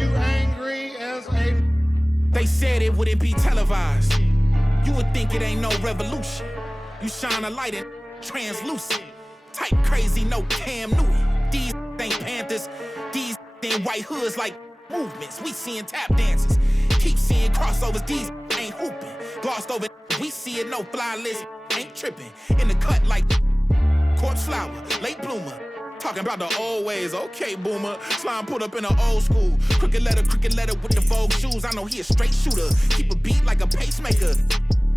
you angry as a... They said it wouldn't be televised. You would think it ain't no revolution. You shine a light and translucent. Type crazy, no Cam Newton. These ain't Panthers. These ain't white hoods like movements. We seeing tap dances. Keep seeing crossovers. These ain't hooping. Glossed over. We see it, no fly list. Ain't tripping. In the cut like corpse flower, late bloomer. Talking about the old ways, okay, boomer. Slime put up in the old school. Crooked letter with the Vogue shoes. I know he a straight shooter. Keep a beat like a pacemaker.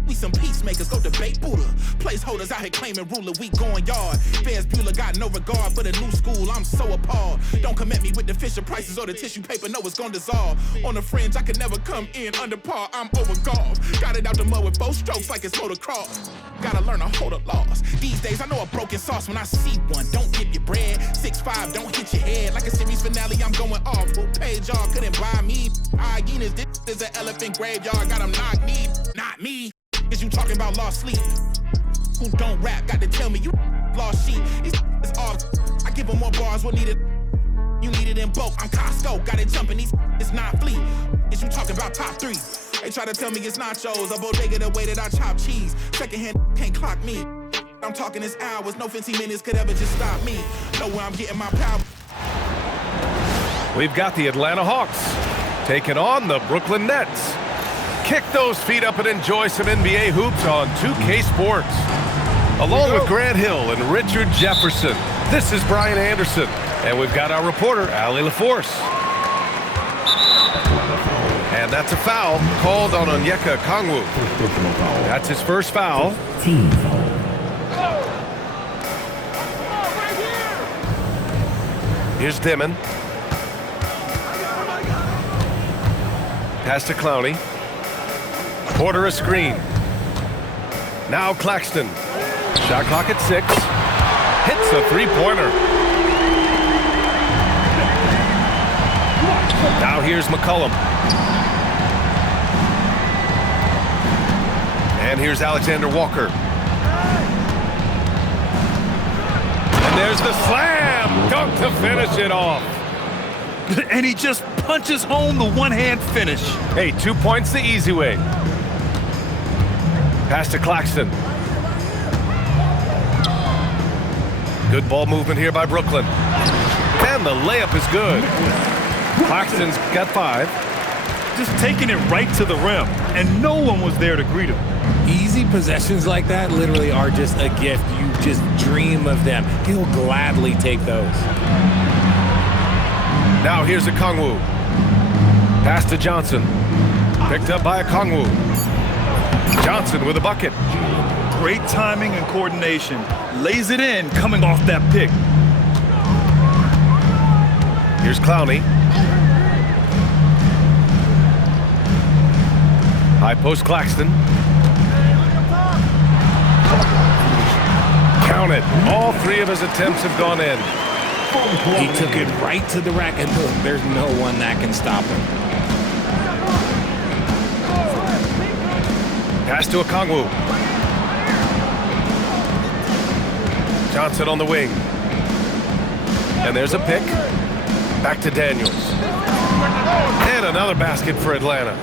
We some peacemakers, go debate Buddha. Placeholders out here claiming ruler, we going yard. Fairs Bueller got no regard for the new school, I'm so appalled. Don't come at me with the Fisher prices or the tissue paper, no, it's gonna dissolve. On the fringe, I could never come in under par, I'm overgolfed. Got it out the mud with both strokes like it's motocross. Gotta learn to hold a loss. These days, I know a broken sauce when I see one. Don't dip your bread, 6'5", don't hit your head. Like a series finale, I'm going off. Who paid y'all, couldn't buy me. Hyenas, this is an elephant graveyard, got them knocked me, not me. Is you talking about lost sleep? Who don't rap, got to tell me you lost sheep. It's all, I give them more bars, what needed? You need it in bulk, I'm Costco, got it jumping, it's not fleet. Is you talking about top 3? They try to tell me it's nachos, a bodega the way that I chop cheese. Secondhand can't clock me. I'm talking this hours, no 15 minutes could ever just stop me. Know where I'm getting my power. We've got the Atlanta Hawks taking on the Brooklyn Nets. Kick those feet up and enjoy some NBA hoops on 2K Sports. Along with Grant Hill and Richard Jefferson, this is Brian Anderson, and we've got our reporter, Allie LaForce. And that's a foul called on Onyeka Okongwu. That's his first foul. Team foul. Here's Dimon. Pass to Clowney. Porter a screen. Now Claxton. Shot clock at 6. Hits a three-pointer. Now here's McCollum. And here's Alexander Walker. And there's the slam dunk to finish it off. And he just punches home the one-hand finish. Hey, 2 points the easy way. Pass to Claxton. Good ball movement here by Brooklyn. And the layup is good. Claxton's got 5. Just taking it right to the rim, and no one was there to greet him. Easy possessions like that literally are just a gift. You just dream of them. He'll gladly take those. Now here's Okongwu. Pass to Johnson. Picked up by Okongwu. Johnson with a bucket. Great timing and coordination. Lays it in coming off that pick. Here's Clowney. High post Claxton. Count it. All 3 of his attempts have gone in. He took it right to the rack and hook. There's no one that can stop him. Pass to Okongwu. Johnson on the wing. And there's a pick. Back to Daniels. And another basket for Atlanta.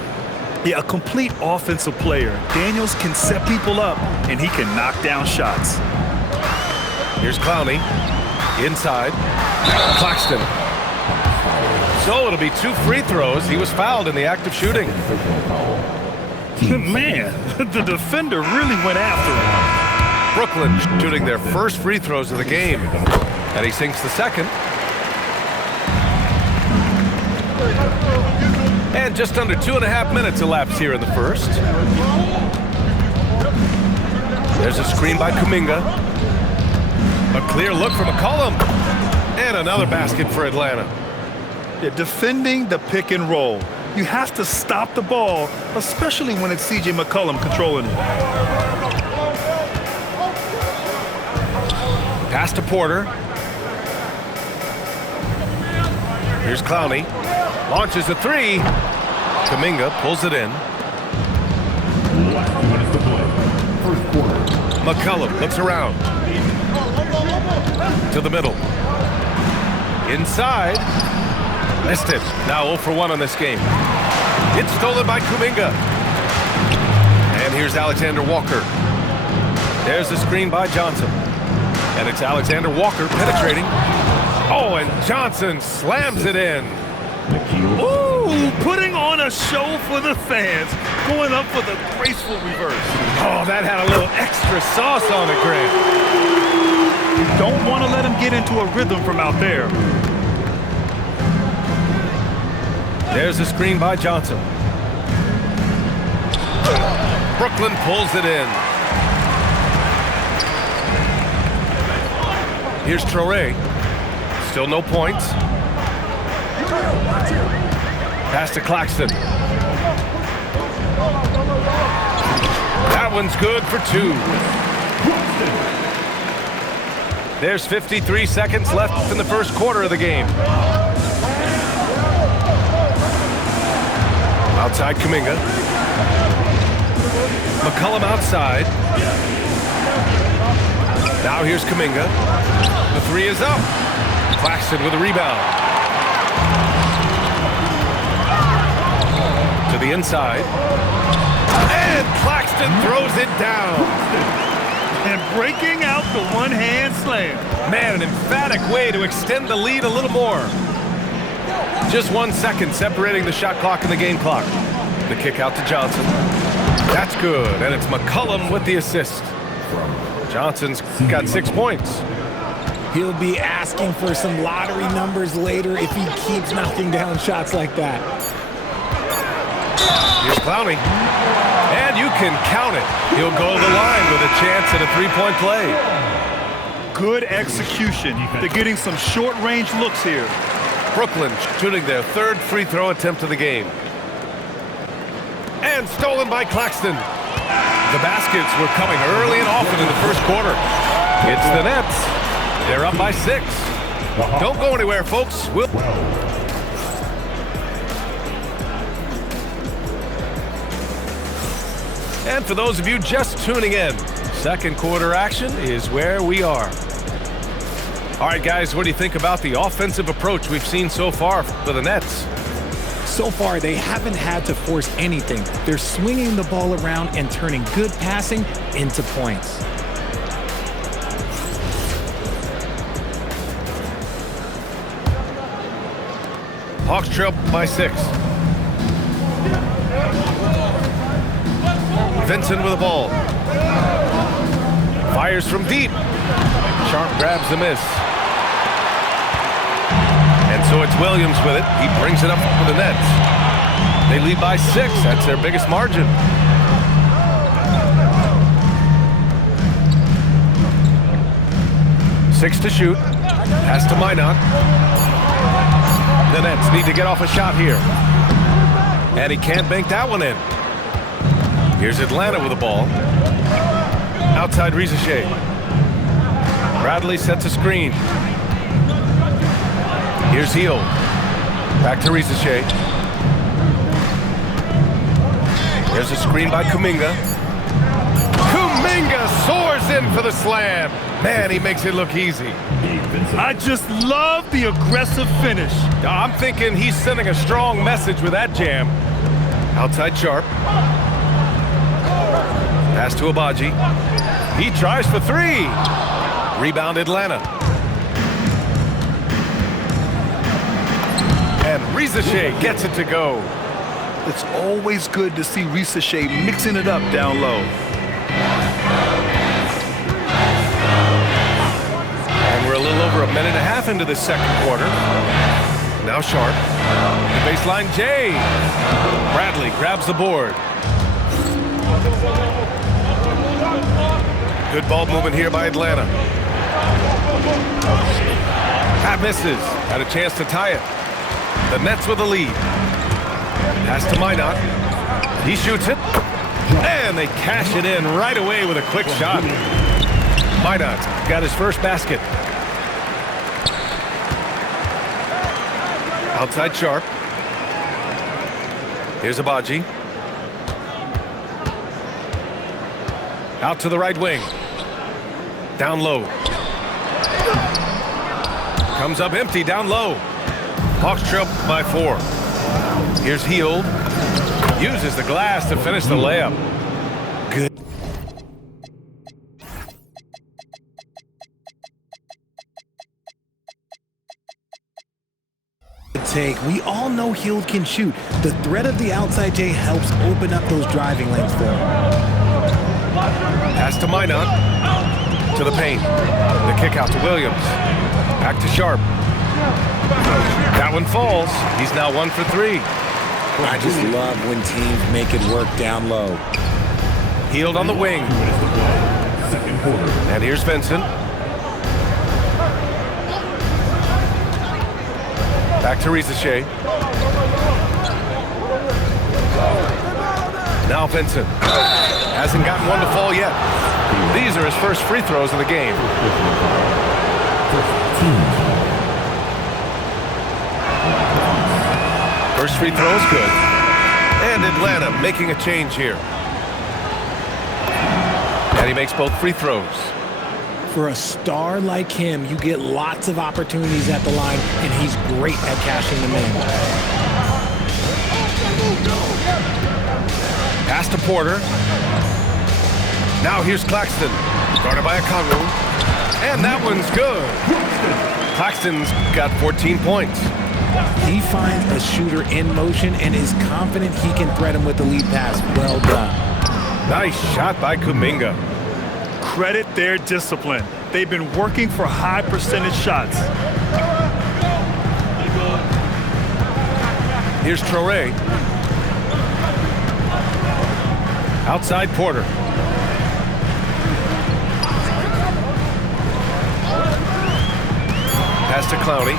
Yeah, a complete offensive player. Daniels can set people up, and he can knock down shots. Here's Clowney. Inside. Claxton. So it'll be 2 free throws. He was fouled in the act of shooting. Man, the defender really went after him. Brooklyn shooting their first free throws of the game. And he sinks the second. And just under 2.5 minutes elapsed here in the first. There's a screen by Kuminga. A clear look from McCollum. And another basket for Atlanta. Yeah, defending the pick and roll. You have to stop the ball, especially when it's C.J. McCollum controlling it. Pass to Porter. Here's Clowney. Launches a 3. Kuminga pulls it in. McCollum looks around. To the middle. Inside. Missed it. Now 0 for 1 on this game. It's stolen by Kuminga. And here's Alexander Walker. There's the screen by Johnson. And it's Alexander Walker penetrating. Oh, and Johnson slams it in. Ooh, putting on a show for the fans. Going up for the graceful reverse. Oh, that had a little extra sauce on it, Grant. You don't want to let him get into a rhythm from out there. There's the screen by Johnson. Brooklyn pulls it in. Here's Traore. Still no points. Pass to Claxton. That one's good for 2. There's 53 seconds left in the first quarter of the game. Outside Kuminga. McCollum outside. Now here's Kuminga. The 3 is up. Claxton with a rebound. To the inside. And Claxton throws it down. And breaking out the one-hand slam. Man, an emphatic way to extend the lead a little more. Just 1 second separating the shot clock and the game clock. The kick out to Johnson. That's good, and it's McCollum with the assist. Johnson's got 6 points. He'll be asking for some lottery numbers later if he keeps knocking down shots like that. Here's Clowney. And you can count it. He'll go to the line with a chance at a 3-point play. Good execution. They're getting some short-range looks here. Brooklyn shooting their 3rd free throw attempt of the game. And stolen by Claxton. The baskets were coming early and often in the first quarter. It's the Nets. They're up by 6. Don't go anywhere, folks. And for those of you just tuning in, second quarter action is where we are. All right, guys, what do you think about the offensive approach we've seen so far for the Nets? So far, they haven't had to force anything. They're swinging the ball around and turning good passing into points. Hawks trail by 6. Vincent with the ball. Fires from deep. Sharp grabs the miss. And so it's Williams with it. He brings it up for the Nets. They lead by 6. That's their biggest margin. Six to shoot. Pass to Minot. The Nets need to get off a shot here. And he can't bank that one in. Here's Atlanta with the ball. Outside Riza Shea. Bradley sets a screen. Here's Heel. Back to Riza Shea. There's a screen by Kuminga. Kuminga soars in for the slam. Man, he makes it look easy. I just love the aggressive finish. I'm thinking he's sending a strong message with that jam. Outside Sharp. Pass to Abaji. He tries for 3. Rebound Atlanta. And Riza Shea gets it to go. It's always good to see Riza Shea mixing it up down low. And we're a little over a minute and a half into the second quarter. Now Sharp. The baseline Jay. Bradley grabs the board. Good ball movement here by Atlanta. That misses. Had a chance to tie it. The Nets with the lead. Pass to Minot. He shoots it. And they cash it in right away with a quick shot. Minot got his first basket. Outside Sharp. Here's Abaji. Out to the right wing. Down low. Comes up empty down low. Hawks trail by 4. Here's Hield. Uses the glass to finish the layup. Good. Take. We all know Hield can shoot. The threat of the outside J helps open up those driving lanes for him. Pass to Minot. To the paint. The kick out to Williams. Back to Sharp. That one falls. He's now 1 for 3. I just love when teams make it work down low. Hield on the wing. And here's Vincent. Back to Rizachet. Now Vincent. Hasn't gotten one to fall yet. These are his first free throws of the game. First free throw is good. And Atlanta making a change here. And he makes both free throws. For a star like him, you get lots of opportunities at the line, and he's great at cashing them in. Pass to Porter. Now here's Claxton. Guarded by Okongwu. And that one's good. Claxton's got 14 points. He finds a shooter in motion and is confident he can thread him with the lead pass. Well done. Nice shot by Kuminga. Credit their discipline. They've been working for high percentage shots. Here's Traore. Outside Porter. Pass to Clowney.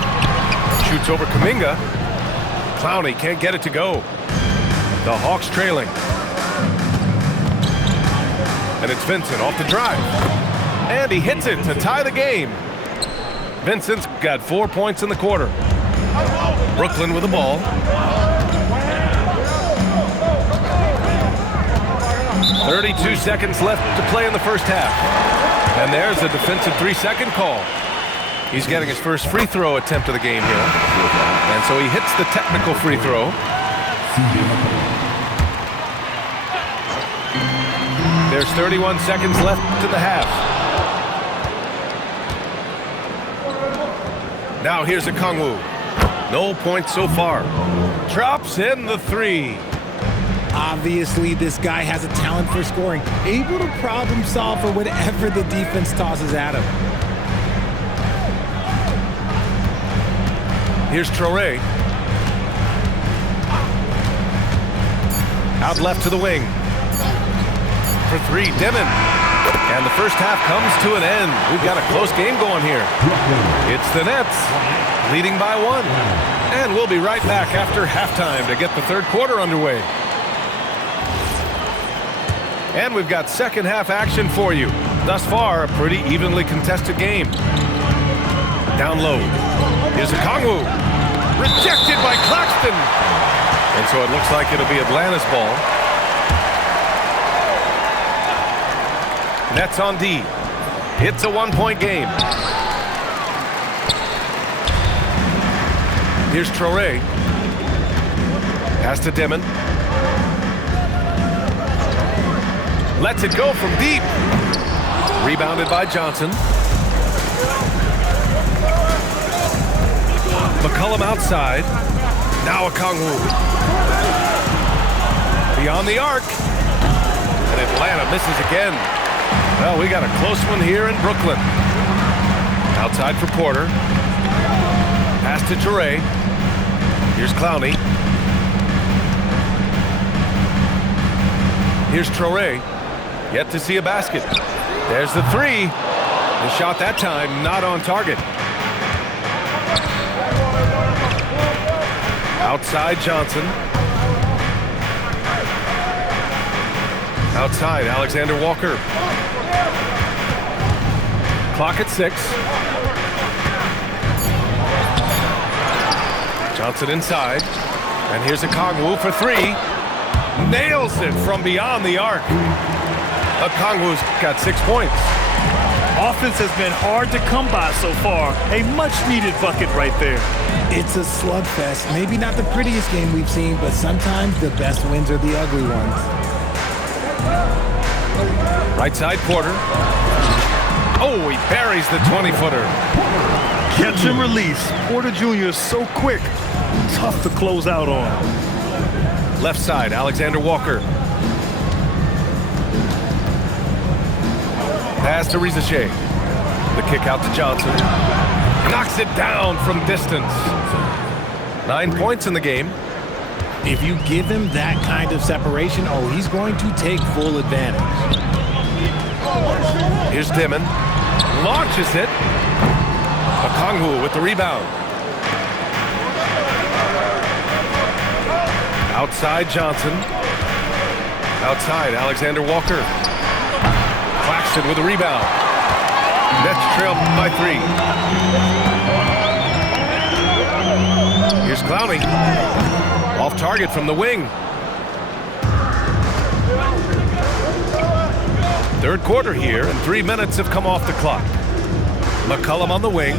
Shoots over Kuminga. Clowney can't get it to go. The Hawks trailing. And it's Vincent off the drive. And he hits it to tie the game. Vincent's got 4 points in the quarter. Brooklyn with the ball. .32 seconds left to play in the first half. And there's a defensive 3-second call. He's getting his first free throw attempt of the game here. And so he hits the technical free throw. There's 31 seconds left to the half. Now here's Okongwu. No points so far. Drops in the 3. Obviously, this guy has a talent for scoring, able to problem solve for whatever the defense tosses at him. Here's Traore. Out left to the wing. For 3, Dimon. And the first half comes to an end. We've got a close game going here. It's the Nets leading by 1. And we'll be right back after halftime to get the third quarter underway. And we've got second half action for you. Thus far, a pretty evenly contested game. Down low. Here's Okongwu. Rejected by Claxton. And so it looks like it'll be Atlanta's ball. Nets on D. It's a 1-point game. Here's Traore. Pass to Dimon. Lets it go from deep. Rebounded by Johnson. McCollum outside. Now Okongwu. Beyond the arc. And Atlanta misses again. Well, we got a close one here in Brooklyn. Outside for Porter. Pass to Traore. Here's Clowney. Here's Traore. Yet to see a basket. There's the 3. The shot that time not on target. Outside Johnson. Outside Alexander Walker. Clock at 6. Johnson inside. And here's Okongwu for 3. Nails it from beyond the arc. Okongwu's got 6 points. Offense has been hard to come by so far. A much-needed bucket right there. It's a slugfest. Maybe not the prettiest game we've seen, but sometimes the best wins are the ugly ones. Right side, Porter. Oh, he buries the 20-footer. Catch and release. Porter Jr. is so quick. Tough to close out on. Left side, Alexander Walker. Pass to Rizache. The kick out to Johnson. Knocks it down from distance. 9 points in the game. If you give him that kind of separation, oh, he's going to take full advantage. Here's Dimon. Launches it. Okongwu with the rebound. Outside Johnson. Outside Alexander Walker. Claxton with a rebound. Nets trail by 3. Here's Clowney. Off target from the wing. Third quarter here, and 3 minutes have come off the clock. McCollum on the wing.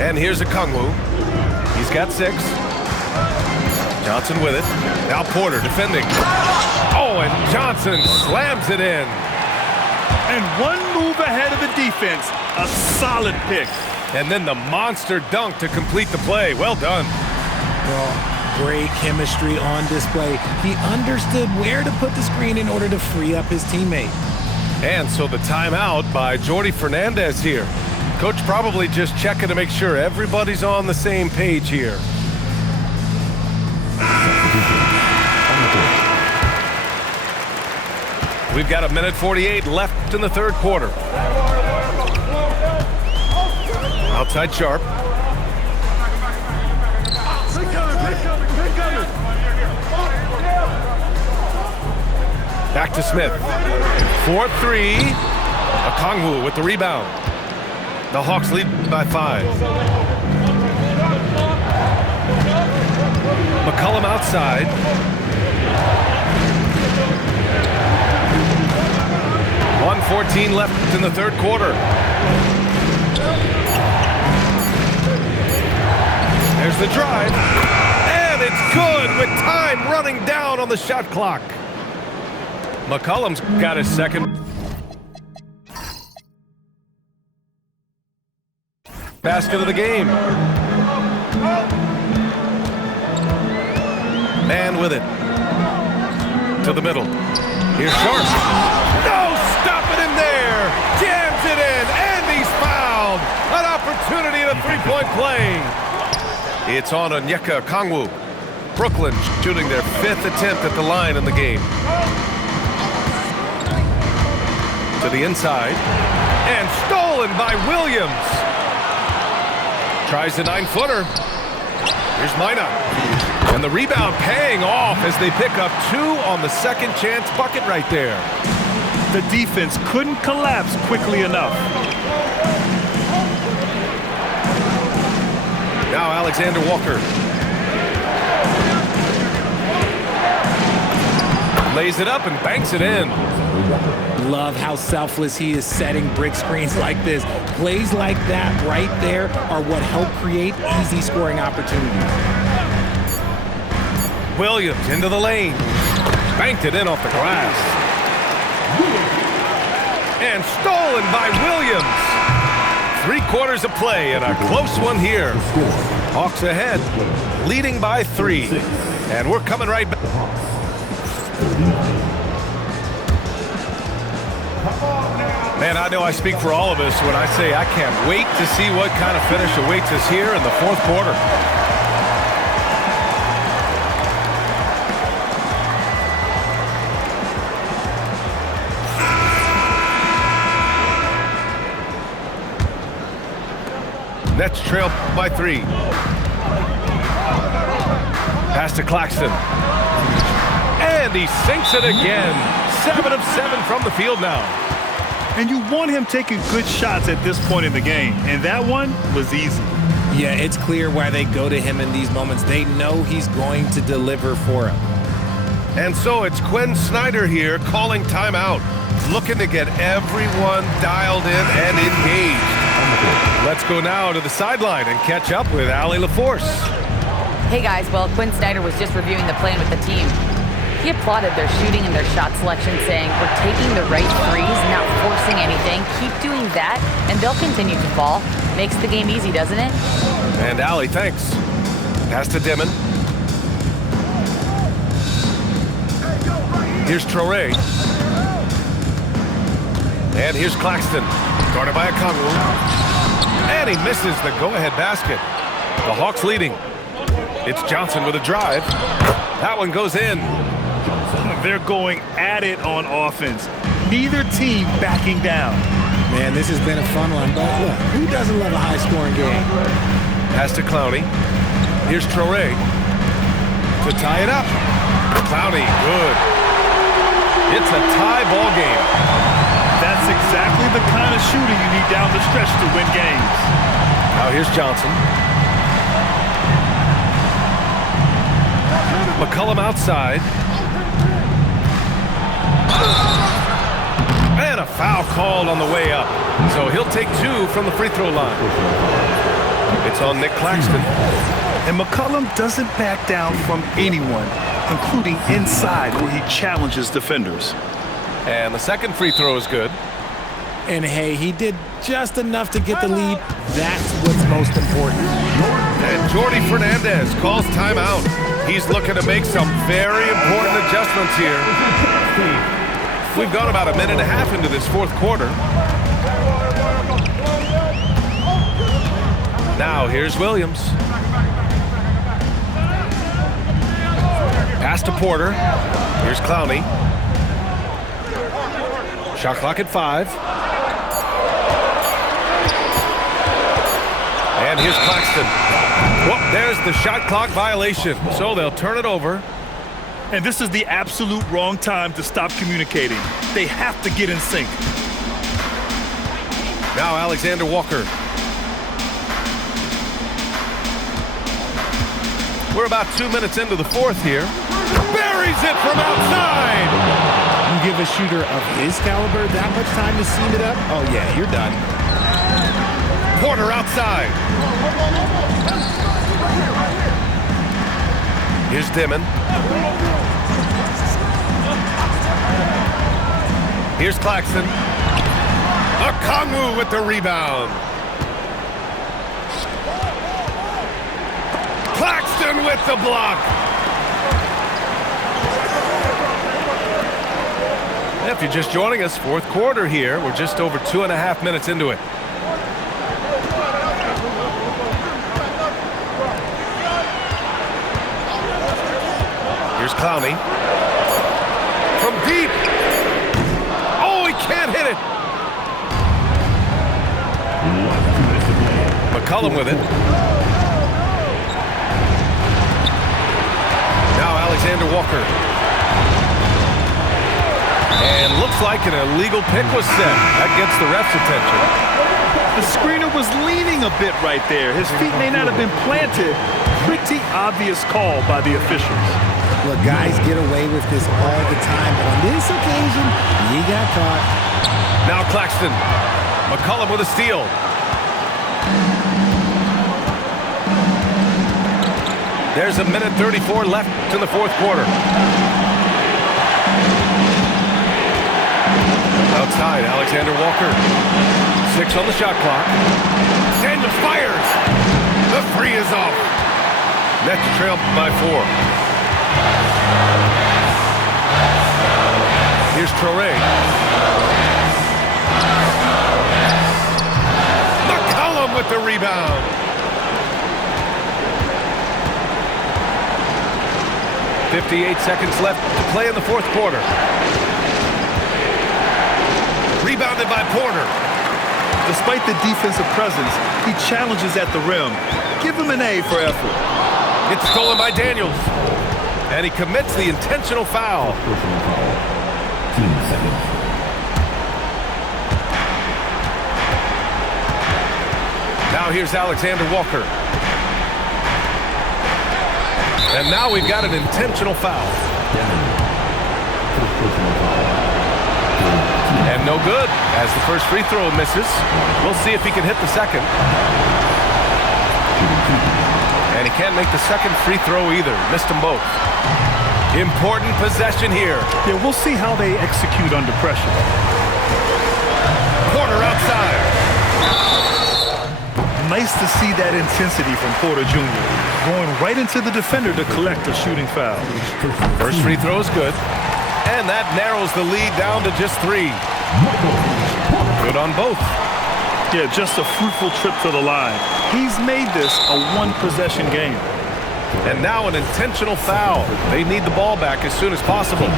And here's Okongwu. He's got 6. Johnson with it. Now Porter defending. Oh, and Johnson slams it in. And one move ahead of the defense. A solid pick. And then the monster dunk to complete the play. Well done. Well, great chemistry on display. He understood where to put the screen in order to free up his teammate. And so the timeout by Jordi Fernandez here. Coach probably just checking to make sure everybody's on the same page here. We've got 1:48 left in the third quarter. Outside Sharp. Back to Smith. 4-3. Okongwu with the rebound. The Hawks lead by 5. McCollum outside. .114 left in the third quarter. There's the drive. And it's good with time running down on the shot clock. McCollum's got his second. Basket of the game. Man with it. To the middle. Here's Sharp. No stopping him there. Jams it in, and he's fouled. An opportunity in a three-point play. It's on Onyeka Okongwu. Brooklyn shooting their 5th attempt at the line in the game. To the inside. And stolen by Williams. Tries the 9-footer. Here's Minot. And the rebound paying off as they pick up 2 on the second chance bucket right there. The defense couldn't collapse quickly enough. Now Alexander Walker. Lays it up and banks it in. Love how selfless he is setting brick screens like this. Plays like that right there are what help create easy scoring opportunities. Williams into the lane. Banked it in off the glass. And stolen by Williams. 3 quarters of play and a close one here. Hawks ahead, leading by 3. And we're coming right back. Man, I know I speak for all of us when I say I can't wait to see what kind of finish awaits us here in the fourth quarter. Nets trail by 3. Pass to Claxton. And he sinks it again. 7 of 7 from the field now. And you want him taking good shots at this point in the game. And that one was easy. Yeah, it's clear why they go to him in these moments. They know he's going to deliver for them. And so it's Quinn Snyder here calling timeout, looking to get everyone dialed in and engaged. Let's go now to the sideline and catch up with Allie LaForce. Hey guys, well, Quinn Snyder was just reviewing the plan with the team. He applauded their shooting and their shot selection, saying, "We're taking the right threes, not forcing anything. Keep doing that, and they'll continue to fall." Makes the game easy, doesn't it? And Allie, thanks. Pass to Dimon. Here's Traore. And here's Claxton. Guarded by Okongwu. And he misses the go-ahead basket. The Hawks leading. It's Johnson with a drive. That one goes in. They're going at it on offense. Neither team backing down. Man, this has been a fun one, but look, who doesn't love a high-scoring game? Pass to Clowney. Here's Traore. To tie it up. Clowney, good. It's a tie ball game. That's exactly the kind of shooting you need down the stretch to win games. Now here's Johnson. McCollum outside. And a foul called on the way up. So he'll take 2 from the free throw line. It's on Nick Claxton. And McCollum doesn't back down from anyone, including inside where he challenges defenders. And the second free throw is good. And hey, he did just enough to get the lead. That's what's most important. And Jordi Fernandez calls timeout. He's looking to make some very important adjustments here. We've gone about a minute and a half into this fourth quarter. Now here's Williams. Pass to Porter. Here's Clowney. Shot clock at 5. And here's Claxton. Well, there's the shot clock violation. So they'll turn it over. And this is the absolute wrong time to stop communicating. They have to get in sync. Now Alexander Walker. We're about 2 minutes into the fourth here. Buries it from outside. You give a shooter of his caliber that much time to seam it up? Oh yeah, you're done. Porter outside. Here's Dimon. Here's Claxton. Okongwu with the rebound. Claxton with the block. If you're just joining us, fourth quarter here. We're just over 2.5 minutes into it. Here's Clowney. From deep. Oh, he can't hit it. McCollum with it. Now Alexander Walker. And looks like an illegal pick was set. That gets the ref's attention. The screener was leaning a bit right there. His feet may not have been planted. Pretty obvious call by the officials. Look, guys get away with this all the time, but on this occasion, he got caught. Now Claxton. McCollum with a steal. There's a minute 34 left in the fourth quarter. Outside, Alexander Walker. 6 on the shot clock. Daniels fires. The three is off. Nets trail by 4. Here's Traore. McCollum with the rebound. .58 seconds left to play in the fourth quarter. Rebounded by Porter. Despite the defensive presence, he challenges at the rim. Give him an A for effort. It's stolen by Daniels. And he commits the intentional foul. Now here's Alexander Walker. And now we've got an intentional foul. And no good, as the first free throw misses. We'll see if he can hit the second. And he can't make the second free throw either. Missed them both. Important possession here. Yeah, we'll see how they execute under pressure. Porter outside. Nice to see that intensity from Porter Jr. Going right into the defender to collect a shooting foul. First free throw is good. And that narrows the lead down to just 3. Good on both. Yeah, just a fruitful trip to the line. He's made this a one-possession game. And now an intentional foul. They need the ball back as soon as possible.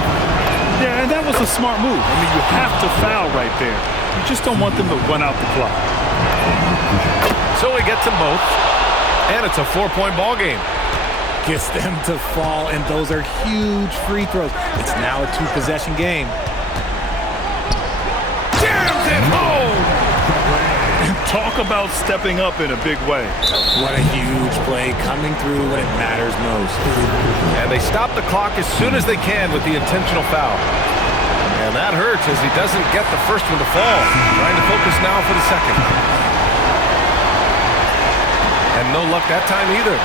Yeah, and that was a smart move. I mean, you have to foul right there. You just don't want them to run out the clock. So he gets them both. And it's a 4-point ball game. Gets them to fall, and those are huge free throws. It's now a 2-possession game. Jams it home! Talk about stepping up in a big way. What a huge play, coming through when it matters most. And they stop the clock as soon as they can with the intentional foul. And that hurts as he doesn't get the first one to fall. Trying to focus now for the second. And no luck that time either.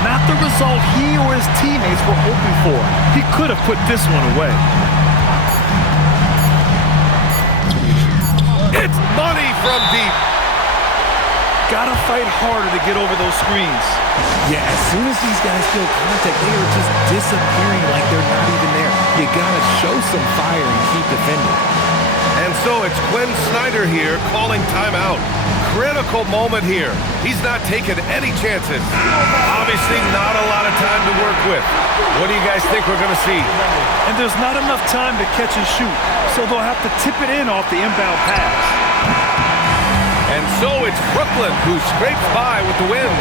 Not the result he or his teammates were hoping for. He could have put this one away. It's money from deep. Gotta fight harder to get over those screens. Yeah, as soon as these guys feel contact, they are just disappearing like they're not even there. You gotta show some fire and keep defending. And so it's Quinn Snyder here calling timeout. Critical moment here. He's not taking any chances. Obviously not a lot of time to work with. What do you guys think we're going to see? And there's not enough time to catch and shoot, so they'll have to tip it in off the inbound pass. And so it's Brooklyn who scrapes by with the win.